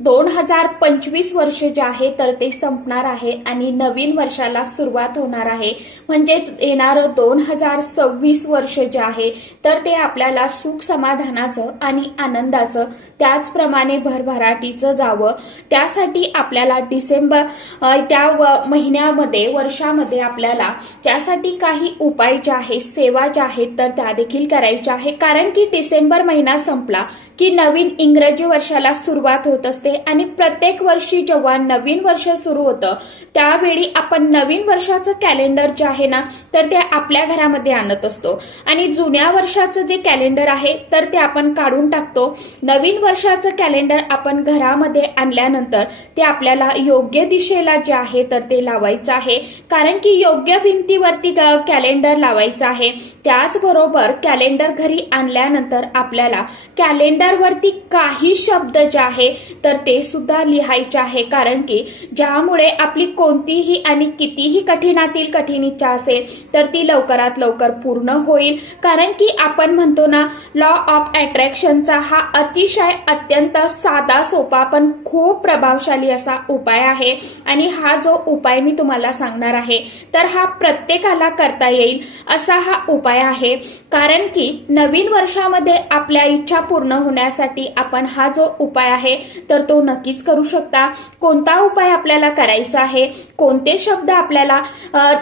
दोन हजार पंचवीस वर्ष जे आहे तर ते संपणार आहे आणि नवीन वर्षाला सुरुवात होणार आहे. म्हणजेच येणारं दोन हजार सव्वीस वर्ष जे आहे तर ते आपल्याला सुख समाधानाचं आणि आनंदाचं त्याचप्रमाणे भरभराटीचं जावं. त्यासाठी आपल्याला डिसेंबर त्या व- महिन्यामध्ये वर्षामध्ये आपल्याला त्यासाठी काही उपाय जे आहेत सेवा ज्या आहेत तर त्या देखील करायच्या आहे. कारण की डिसेंबर महिना संपला की नवीन इंग्रजी वर्षाला सुरुवात होत असते. आणि प्रत्येक वर्षी जेव्हा नवीन वर्ष सुरू होतं त्यावेळी आपण नवीन वर्षाचं कॅलेंडर जे आहे ना तर ते आपल्या घरामध्ये आणत असतो. आणि जुन्या वर्षाचं जे कॅलेंडर आहे तर ते आपण काढून टाकतो. नवीन वर्षाचं कॅलेंडर आपण घरामध्ये आणल्यानंतर ते आपल्याला योग्य दिशेला जे आहे तर ते लावायचं आहे. कारण की योग्य भिंतीवरती कॅलेंडर लावायचं आहे. त्याचबरोबर कॅलेंडर घरी आणल्यानंतर आपल्याला कॅलेंडरवरती काही शब्द जे आहे तर ते सुद्धा लिहायचे आहे. कारण की ज्यामुळे आपली कोणतीही आणि कितीही कठीणातील कठीण इच्छा असेल तर ती लवकरात लवकर पूर्ण होईल. कारण की आपण म्हणतो ना लॉ ऑफ अट्रॅक्शनचा हा अतिशय अत्यंत साधा सोपा पण खूप प्रभावशाली असा उपाय आहे. आणि हा जो उपाय मी तुम्हाला सांगणार आहे तर हा प्रत्येकाला करता येईल असा हा उपाय आहे. कारण की नवीन वर्षामध्ये आपल्या इच्छा पूर्ण होण्यासाठी आपण हा जो उपाय आहे तर तो नक्कीच करू शकता. कोणता उपाय आपल्याला करायचा आहे? कोणते शब्द आपल्याला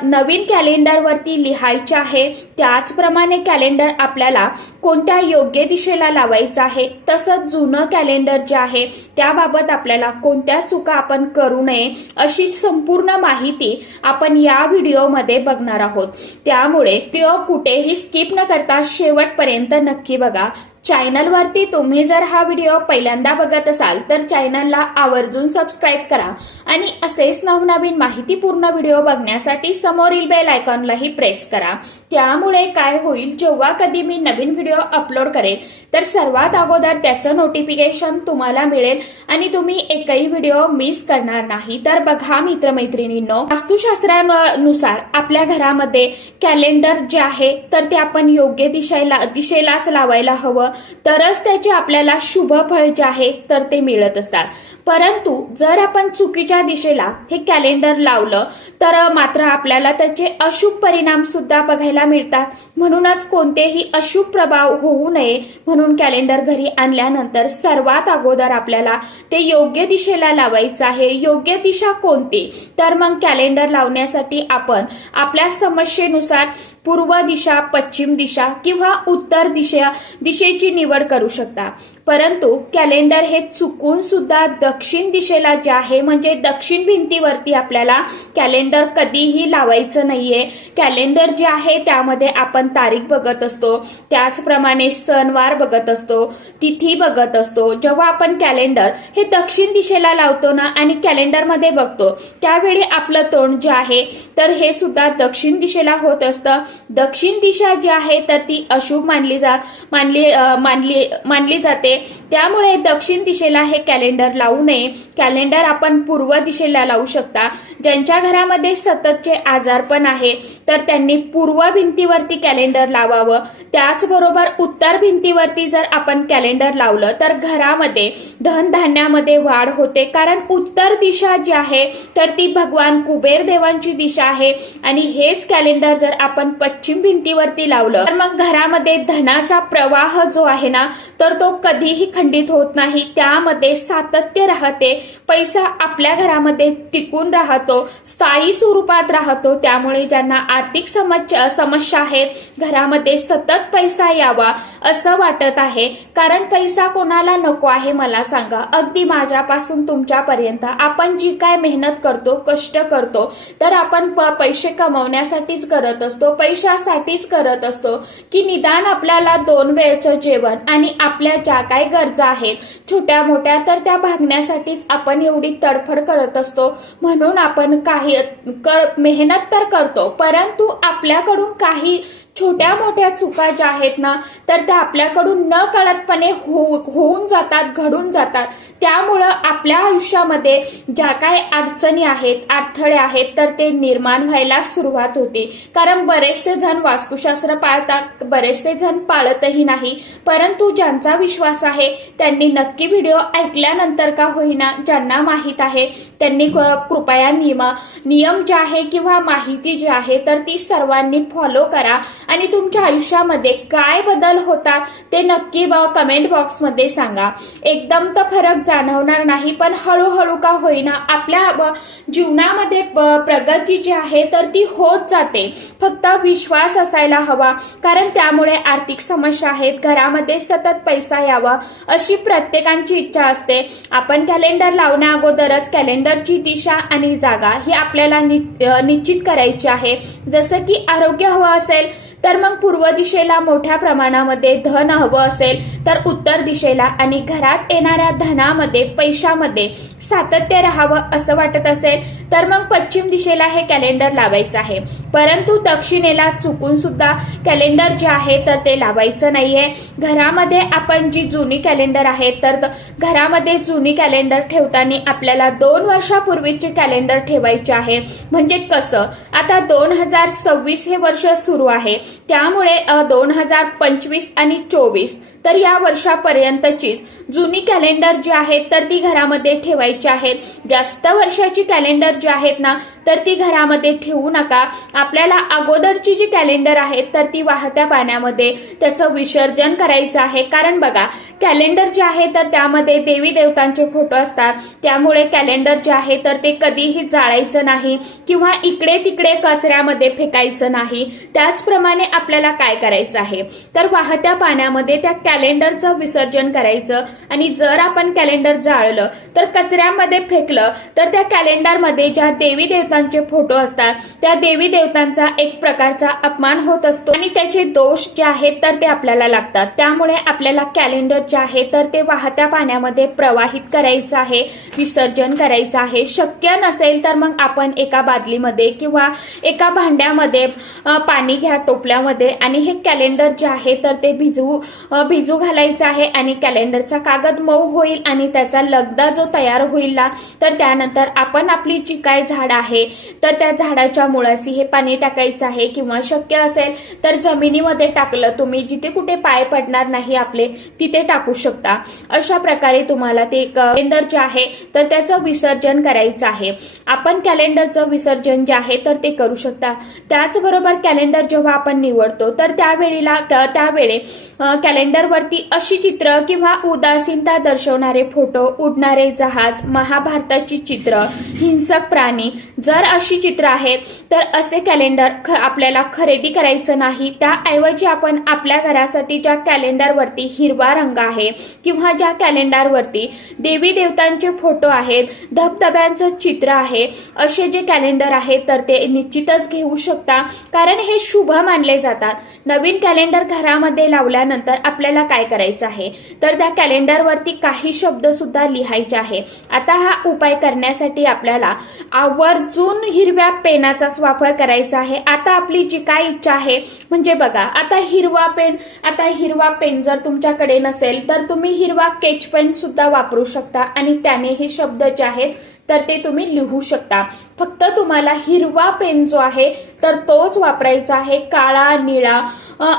नवीन कॅलेंडरवरती लिहायचे आहे? त्याचप्रमाणे कॅलेंडर आपल्याला कोणत्या योग्य दिशेला लावायचं आहे? तसंच जुनं कॅलेंडर जे आहे त्याबाबत आपल्याला कोणत्या चुका आपण करू नये अशी संपूर्ण माहिती आपण या व्हिडिओमध्ये बघणार आहोत. त्यामुळे व्हिडिओ कुठेही स्किप न करता शेवटपर्यंत नक्की बघा. चॅनलवरती तुम्ही जर हा व्हिडिओ पहिल्यांदा बघत असाल तर चॅनलला आवर्जून सबस्क्राईब करा. आणि असेच नवनवीन माहितीपूर्ण व्हिडिओ बघण्यासाठी समोरील बेल आयकॉनलाही प्रेस करा. त्यामुळे काय होईल जेव्हा कधी मी नवीन व्हिडिओ अपलोड करेल तर सर्वात अगोदर त्याचं नोटिफिकेशन तुम्हाला मिळेल. आणि तुम्ही एकही व्हिडिओ मिस करणार नाही तर बघा मित्रमैत्रिणींनो. वास्तुशास्त्रानुसार आपल्या घरामध्ये कॅलेंडर जे आहे तर ते आपण योग्य दिशेला दिशेलाच लावायला हवं. तरच त्याचे आपल्याला शुभ फळ जे आहे तर ते मिळत असतात. परंतु जर आपण चुकीच्या दिशेला हे कॅलेंडर लावलं तर मात्र आपल्याला त्याचे अशुभ परिणाम सुद्धा बघायला मिळतात. म्हणूनच कोणतेही अशुभ प्रभाव होऊ नये म्हणून कॅलेंडर घरी आणल्यानंतर सर्वात अगोदर आपल्याला ते योग्य दिशेला लावायचं आहे. योग्य दिशा कोणती? तर मग कॅलेंडर लावण्यासाठी आपण आपल्या समस्येनुसार पूर्व दिशा पश्चिम दिशा किंवा उत्तर दिशा दिशेची निवड करू शकता. परंतु कॅलेंडर हे चुकून सुद्धा दक्षिण दिशेला जे आहे म्हणजे दक्षिण भिंतीवरती आपल्याला कॅलेंडर कधीही लावायचं नाहीये. कॅलेंडर जे आहे त्यामध्ये आपण तारीख बघत असतो. त्याचप्रमाणे सणवार बघत असतो तिथी बघत असतो. जेव्हा आपण कॅलेंडर हे दक्षिण दिशेला लावतो ना आणि कॅलेंडरमध्ये बघतो त्यावेळी आपलं तोंड जे आहे तर हे सुद्धा दक्षिण दिशेला होत असतं. दक्षिण दिशा जी आहे तर ती अशुभ मानली जा मानली मानली मानली जाते. त्यामुळे दक्षिण दिशेला हे कॅलेंडर लावू नये. कॅलेंडर आपण पूर्व दिशेला लावू शकता. ज्यांच्या घरामध्ये सततचे आजारपण आहे तर त्यांनी पूर्व भिंतीवरती कॅलेंडर लावावं. त्याचबरोबर उत्तर भिंतीवरती जर आपण कॅलेंडर लावलं तर घरामध्ये धनधान्यामध्ये वाढ होते. कारण उत्तर दिशा जी आहे तर ती भगवान कुबेर देवांची दिशा आहे. आणि हेच कॅलेंडर जर आपण पश्चिम भिंतीवरती लावलं तर मग घरामध्ये धनाचा प्रवाह जो आहे ना तर तो कधी कधीही खंडित होत नाही. त्यामध्ये सातत्य राहते. पैसा आपल्या घरामध्ये टिकून राहतो. स्थायी स्वरूपात राहतो. त्यामुळे ज्यांना आर्थिक समस्या समस्या आहेत घरामध्ये सतत पैसा यावा असं वाटत आहे. कारण पैसा कोणाला नको आहे मला सांगा. अगदी माझ्यापासून तुमच्यापर्यंत. आपण जी काय मेहनत करतो कष्ट करतो तर आपण प- पैसे कमवण्यासाठीच करत असतो पैशासाठीच करत असतो. की निदान आपल्याला दोन वेळचं जेवण आणि आपल्या ज्या काय काय गरजा आहेत? छोट्या मोठ्या तर त्या भागण्यासाठीच आपण एवढी तडफड करत असतो. म्हणून आपण काही कर मेहनत तर करतो परंतु आपल्याकडून काही छोट्या मोठ्या चुका ज्या आहेत ना तर त्या आपल्याकडून न कळतपणे हो होऊन जातात घडून जातात. त्यामुळं आपल्या आयुष्यामध्ये ज्या काही अडचणी आहेत अडथळे आहेत तर ते निर्माण व्हायला सुरुवात होते. कारण बरेचसे जण वास्तुशास्त्र पाळतात बरेचसे जण पाळतही नाही. परंतु ज्यांचा विश्वास आहे त्यांनी नक्की व्हिडिओ ऐकल्यानंतर का होईना ज्यांना माहीत आहे त्यांनी क- कृपया नियम नियम जे आहे किंवा माहिती जी आहे तर ती सर्वांनी फॉलो करा. आणि तुमच्या आयुष्यामध्ये काय बदल होतात ते नक्की कमेंट बॉक्समध्ये सांगा. एकदम तर फरक जाणवणार नाही पण हळूहळू का होईना आपल्या जीवनामध्ये प्रगती जी आहे तर ती होत जाते. फक्त विश्वास असायला हवा कारण त्यामुळे आर्थिक समस्या आहेत घरामध्ये सतत पैसा यावा अशी प्रत्येकांची इच्छा असते. आपण कॅलेंडर लावण्या अगोदरच कॅलेंडरची दिशा आणि जागा ही आपल्याला नि- निश्चित करायची आहे. जसं की आरोग्य हवं असेल तर मग पूर्व दिशेला मोठ्या प्रमाणामध्ये धन हवं असेल तर उत्तर दिशेला आणि घरात येणाऱ्या धनामध्ये पैशामध्ये सातत्य राहावं असं वाटत असेल तर मग पश्चिम दिशेला हे कॅलेंडर लावायचं आहे. परंतु दक्षिणेला चुकून सुद्धा कॅलेंडर जे आहे तर ते लावायचं नाहीये. घरामध्ये आपण जी जुनी कॅलेंडर आहे तर घरामध्ये जुनी कॅलेंडर ठेवताना आपल्याला दोन वर्षापूर्वीचे कॅलेंडर ठेवायचे आहे. म्हणजे कसं? आता दोन हजार सव्वीस हे वर्ष सुरू आहे. त्यामुळे दोन हजार पंचवीस आणि चोवीस तर या वर्षापर्यंतचीच जुनी कॅलेंडर जी आहेत तर ती घरामध्ये ठेवायची आहेत. जास्त वर्षाची कॅलेंडर जी आहेत ना तर ती घरामध्ये ठेवू नका. आपल्याला अगोदरची जी कॅलेंडर आहेत तर ती वाहत्या पाण्यामध्ये त्याचं विसर्जन करायचं आहे. कारण बघा कॅलेंडर जे आहे तर त्यामध्ये देवी देवतांचे फोटो असतात. त्यामुळे कॅलेंडर जे आहे तर ते कधीही जाळायचं नाही किंवा इकडे तिकडे कचऱ्यामध्ये फेकायचं नाही. त्याचप्रमाणे आपल्याला काय करायचं आहे? तर वाहत्या पाण्यामध्ये त्या कॅलेंडरचं विसर्जन करायचं. आणि जर आपण कॅलेंडर जाळलं तर कचऱ्यामध्ये फेकलं तर त्या कॅलेंडरमध्ये ज्या देवी देवतांचे फोटो असतात त्या देवी देवतांचा एक प्रकारचा अपमान होत असतो. आणि त्याचे दोष जे आहेत तर ते आपल्याला लागतात. त्यामुळे आपल्याला कॅलेंडर जे आहे तर ते वाहत्या पाण्यामध्ये प्रवाहित करायचं आहे विसर्जन करायचं आहे. शक्य नसेल तर मग आपण एका बादलीमध्ये किंवा एका भांड्यामध्ये पाणी घ्या टोपल्यामध्ये. आणि हे कॅलेंडर जे आहे तर ते भिजवू भिजू घालायचं आहे. आणि कॅलेंडरचा कागद मऊ होईल आणि त्याचा लगदा जो तयार होईल. ना तर त्यानंतर आपण आपली जी काय झाड आहे तर त्या झाडाच्या मुळाशी हे पाणी टाकायचं आहे किंवा शक्य असेल तर जमिनीमध्ये टाकलं तुम्ही जिथे कुठे पाय पडणार नाही आपले तिथे टाकू शकता. अशा प्रकारे तुम्हाला ते कॅलेंडर जे आहे तर त्याचं विसर्जन करायचं आहे. आपण कॅलेंडरचं विसर्जन जे आहे तर ते करू शकता. त्याचबरोबर कॅलेंडर जेव्हा आपण निवडतो तर त्यावेळेला त्यावेळे कॅलेंडरवरती अशी चित्र किंवा उदासीनता दर्शवणारे फोटो उडणारे जहाज महाभारताची चित्र हिंसक प्राणी जर अशी चित्र आहेत तर असे कॅलेंडर ख- आपल्याला खरेदी करायचं नाही. त्याऐवजी आपण आपल्या घरासाठी ज्या कॅलेंडरवरती हिरवा रंग आहे किंवा ज्या कॅलेंडरवरती देवी देवतांचे फोटो आहेत धबधब्यांचं चित्र आहे असे जे कॅलेंडर आहेत तर ते निश्चितच घेऊ शकता. कारण हे शुभ मानले जातात. नवीन कॅलेंडर घरामध्ये लावल्यानंतर आपल्याला काय करायचं आहे? तर त्या कॅलेंडरवरती काही शब्द सुद्धा लिहायचे आहे. आता हा उपाय करण्यासाठी आपल्याला आवर्जून हिरव्या पेनाचाच वापर करायचा आहे. आता आपली जी काय इच्छा आहे म्हणजे बघा आता हिरवा पेन आता हिरवा पेन जर तुमच्याकडे नसेल तर तुम्ही हिरवा केच पेन सुद्धा वापरू शकता. आणि त्याने हे शब्द जे आहेत तर ते तुम्ही लिहू शकता. फक्त तुम्हाला हिरवा पेन जो आहे तर तोच वापरायचा आहे. काळा निळा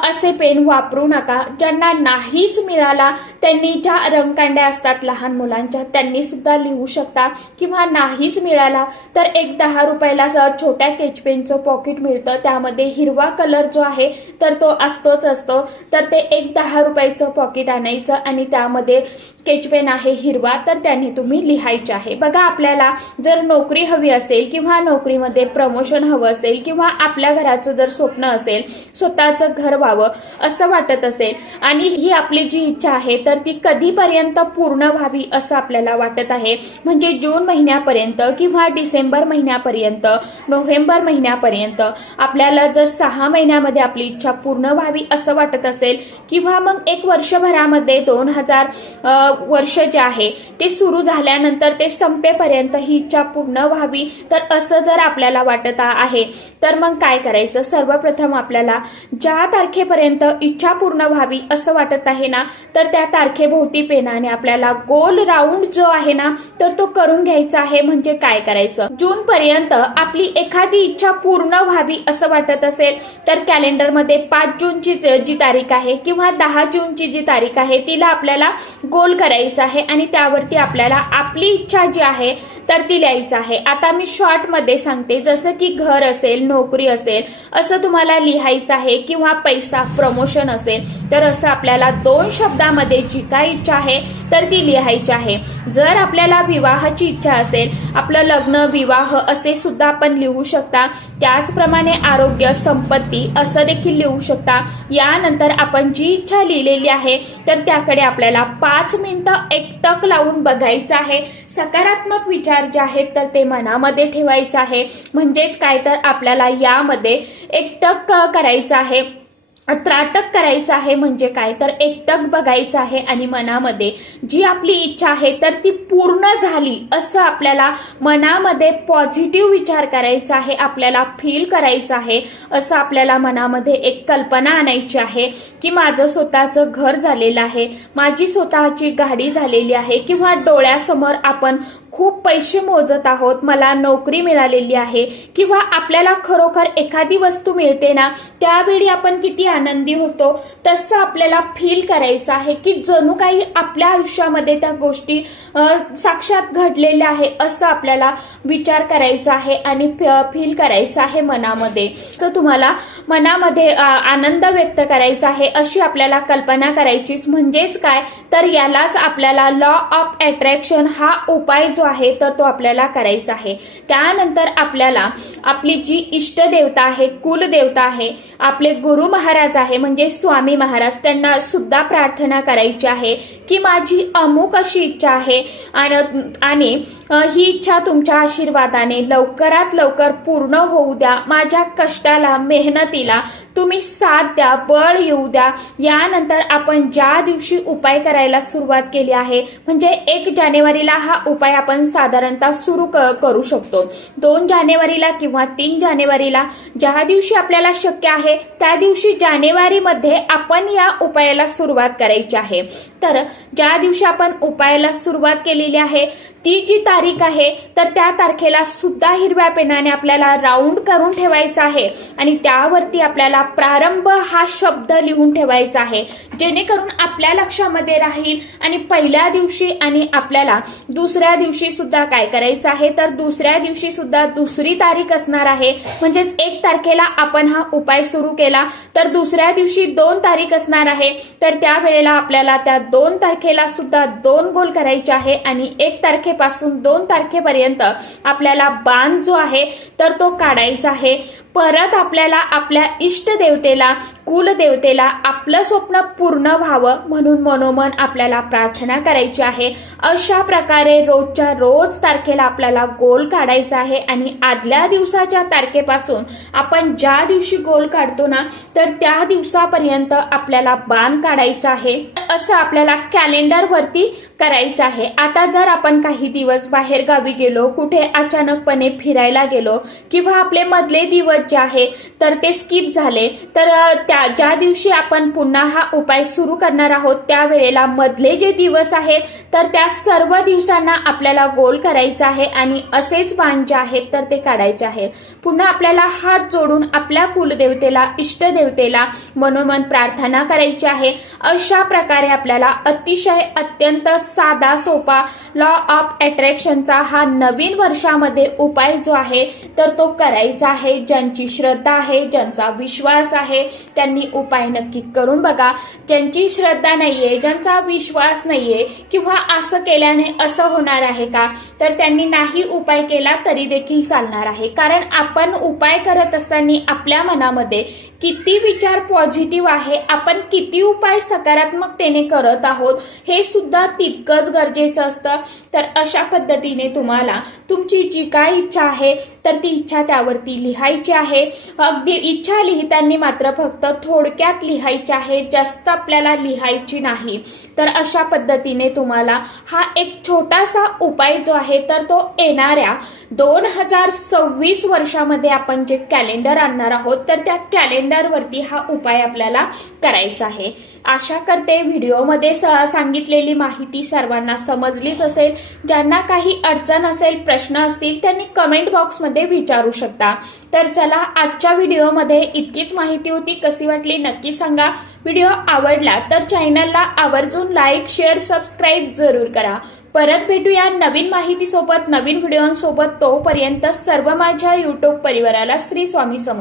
असे पेन वापरू नका. ज्यांना नाहीच मिळाला त्यांनी ज्या रंगकांड्या असतात लहान मुलांच्या त्यांनी सुद्धा लिहू शकता. किंवा नाहीच मिळाला तर एक दहा रुपयाला छोट्या केच पेनचं पॉकेट मिळतं. त्यामध्ये हिरवा कलर जो आहे तर तो असतोच असतो. तर ते एक दहा रुपयाचं पॉकेट आणायचं आणि त्यामध्ये स्केच पेन आहे हिरवा तर त्याने तुम्ही लिहायचे आहे. बघा आपल्याला जर नोकरी हवी असेल किंवा नोकरीमध्ये प्रमोशन हवं असेल किंवा आपल्या घराचं जर स्वप्न असेल स्वतःचं घर व्हावं असं वाटत असेल आणि ही आपली जी इच्छा आहे तर ती कधीपर्यंत पूर्ण व्हावी असं आपल्याला वाटत आहे. म्हणजे जून महिन्यापर्यंत किंवा डिसेंबर महिन्यापर्यंत नोव्हेंबर महिन्यापर्यंत आपल्याला जर सहा महिन्यामध्ये आपली इच्छा पूर्ण व्हावी असं वाटत असेल किंवा मग एक वर्षभरामध्ये दोन हजार वर्ष जे आहे ते सुरू झाल्यानंतर ते संपेपर्यंत ही इच्छा पूर्ण व्हावी तर असं जर आपल्याला वाटत आहे तर मग काय करायचं? सर्वप्रथम आपल्याला ज्या तारखेपर्यंत इच्छा पूर्ण व्हावी असं वाटत आहे ना तर त्या तारखेभोवती पेनाने आपल्याला गोल राऊंड जो आहे ना तर तो करून घ्यायचा आहे. म्हणजे काय करायचं? जून पर्यंत आपली एखादी इच्छा पूर्ण व्हावी असं वाटत असेल तर कॅलेंडरमध्ये पाच जूनची जी तारीख आहे किंवा दहा जूनची जी तारीख आहे तिला आपल्याला गोल करायचं आहे आणि त्यावरती आपल्याला आपली इच्छा जी आहे तर ती लिहायचं आहे. आता मी शॉर्टमध्ये सांगते. जसं की घर असेल नोकरी असेल असं तुम्हाला लिहायचं आहे किंवा पैसा प्रमोशन असेल तर असं आपल्याला दोन शब्दामध्ये जी काय इच्छा आहे तर ती लिहायची आहे. जर आपल्याला विवाहाची इच्छा असेल आपलं लग्न विवाह असे सुद्धा आपण लिहू शकता. त्याचप्रमाणे आरोग्य संपत्ती असं देखील लिहू शकता. यानंतर आपण जी इच्छा लिहिलेली आहे तर त्याकडे आपल्याला पाच मिनिटं एकटक लावून बघायचं आहे. सकारात्मक विचार जे आहेत तर ते मनामध्ये ठेवायचं आहे. म्हणजेच काय तर आपल्याला यामध्ये एकटक करायचं आहे. त्राटक करायचं आहे म्हणजे काय? तर एकटक बघायचं आहे आणि मनामध्ये जी आपली इच्छा आहे तर ती पूर्ण झाली असं आपल्याला मनामध्ये पॉझिटिव्ह विचार करायचा आहे आपल्याला फील करायचं आहे असं आपल्याला मनामध्ये एक कल्पना आणायची आहे की माझं स्वतःचं घर झालेलं आहे माझी स्वतःची गाडी झालेली आहे किंवा डोळ्यासमोर आपण खूप पैसे मोजत आहोत मला नोकरी मिळालेली आहे किंवा आपल्याला खरोखर एखादी वस्तू मिळते ना त्यावेळी आपण किती आनंदी होतो. तसं आपल्याला फील करायचं आहे की जणू काही आपल्या आयुष्यामध्ये त्या गोष्टी साक्षात घडलेल्या आहे असं आपल्याला विचार करायचा आहे आणि फील करायचं आहे मनामध्ये. तर तुम्हाला मनामध्ये आनंद व्यक्त करायचा आहे अशी आपल्याला कल्पना करायचीच. म्हणजेच काय? तर यालाच आपल्याला लॉ ऑफ अट्रॅक्शन हा उपाय जो आहे तर तो आपल्याला करायचा आहे. त्यानंतर आपल्याला आपली जी इष्टदेवता आहे कुलदेवता आहे आपले गुरु महाराज आहे म्हणजे स्वामी महाराज त्यांना सुद्धा प्रार्थना करायची आहे की माझी अमुक अशी इच्छा आहे आणि आणि ही इच्छा तुमच्या आशीर्वादाने लवकरात लवकर पूर्ण होऊ द्या. माझ्या कष्टाला मेहनतीला तुम्ही साथ द्या बळ येऊ द्या. यानंतर आपण ज्या दिवशी उपाय करायला सुरुवात केली आहे म्हणजे एक जानेवारीला हा उपाय आपण साधारणतः सुरू करू शकतो. दोन जानेवारीला किंवा तीन जानेवारीला ज्या दिवशी आपल्याला शक्य आहे त्या दिवशी जानेवारीमध्ये आपण या उपायाला सुरुवात करायची आहे. तर ज्या दिवशी आपण उपायाला सुरुवात केलेली आहे ती जी तारीख आहे तर त्या तारखेला सुद्धा हिरव्या पेनाने आपल्याला राऊंड करून ठेवायचा आहे आणि त्यावरती आपल्याला प्रारंभ हा शब्द लिहून ठेवायचा आहे. जेणेकरून आपल्या लक्षामध्ये राहील आणि पहिल्या दिवशी आणि आपल्याला दुसऱ्या दिवशी सुद्धा काय करायचं आहे? तर दुसऱ्या दिवशी सुद्धा दुसरी तारीख असणार आहे. म्हणजेच एक तारखेला आपण हा उपाय सुरू केला. तर दुसऱ्या दिवशी दोन तारीख असणार आहे. तर त्या वेळेला आपल्याला त्या दोन तारखेला सुद्धा दोन गोल करायचे आहे आणि एक तारखेपासून दोन तारखेपर्यंत आपल्याला बाण जो आहे तर तो काढायचा आहे. परत आपल्याला आपल्या इष्टदेवतेला कुलदेवतेला आपलं स्वप्न पूर्ण व्हावं म्हणून मनोमन आपल्याला प्रार्थना करायची आहे. अशा प्रकारे रोजच्या रोज तारखेला आपल्याला गोल काढायचा आहे आणि आदल्या दिवसाच्या तारखेपासून आपण ज्या दिवशी गोल काढतो ना तर त्या दिवसापर्यंत आपल्याला बाण काढायचा आहे. असं आपल्याला कॅलेंडरवरती करायचं आहे. आता जर आपण काही दिवस बाहेरगावी गेलो कुठे अचानकपणे फिरायला गेलो किंवा आपले मधले दिवस जे आहे तर ते स्किप झाले. तर त्या ज्या दिवशी आपण पुन्हा हा उपाय सुरू करणार आहोत त्यावेळेला मधले जे दिवस आहेत तर त्या सर्व दिवसांना आपल्याला गोल करायचा आहे आणि असेच बाण जे आहेत तर ते काढायचे आहेत पुन्हा आपल्याला हात जोडून आपल्या कुलदेवतेला इष्टदेवतेला मनोमन प्रार्थना करायची आहे. अशा प्रकारे आपल्याला अतिशय अत्यंत साधा सोपा लॉ ऑफ अट्रॅक्शनचा हा नवीन वर्षामध्ये उपाय जो आहे तर तो करायचा आहे ज्यांची श्रद्धा आहे ज्यांचा विश्वास आहे त्यांनी उपाय नक्की करून बघा. ज्यांची श्रद्धा नाहीये ज्यांचा विश्वास नाहीये किंवा असं केल्याने असं होणार आहे का तर त्यांनी नाही उपाय केला तरी देखील चालणार आहे. कारण आपण उपाय करत असताना आपल्या मनामध्ये किती विचार पॉझिटिव्ह आहे आपण किती उपाय सकारात्मकतेने करत आहोत हे सुद्धा तितकंच गरजेचं असतं. तर अशा पद्धतीने तुम्हाला तुमची जी काय इच्छा आहे तर ती इच्छा त्यावरती लिहायची आहे. अगदी इच्छा लिहिताना मात्र फक्त थोडक्यात लिहायची आहे जास्त आपल्याला लिहायची नाही. तर अशा पद्धतीने तुम्हाला हा एक छोटासा उपाय जो आहे तर तो येणाऱ्या दोन हजार सव्वीस वर्षामध्ये आपण जे कॅलेंडर आणणार आहोत तर त्या कॅलेंडर कॅलेंडरवरती हा उपाय आपल्याला करायचा आहे. आशा करते व्हिडिओमध्ये सांगितलेली माहिती सर्वांना समजलीच असेल. ज्यांना काही अडचण असेल प्रश्न असतील त्यांनी कमेंट बॉक्समध्ये विचारू शकता. तर चला आजच्या व्हिडिओमध्ये इतकीच माहिती होती. कशी वाटली नक्की सांगा. व्हिडिओ आवडला तर चॅनलला आवर्जून लाईक शेअर सबस्क्राईब जरूर करा. परत भेटूया नवीन माहितीसोबत नवीन व्हिडिओसोबत. तोपर्यंत सर्व माझ्या युट्यूब परिवाराला श्री स्वामी समर्थ.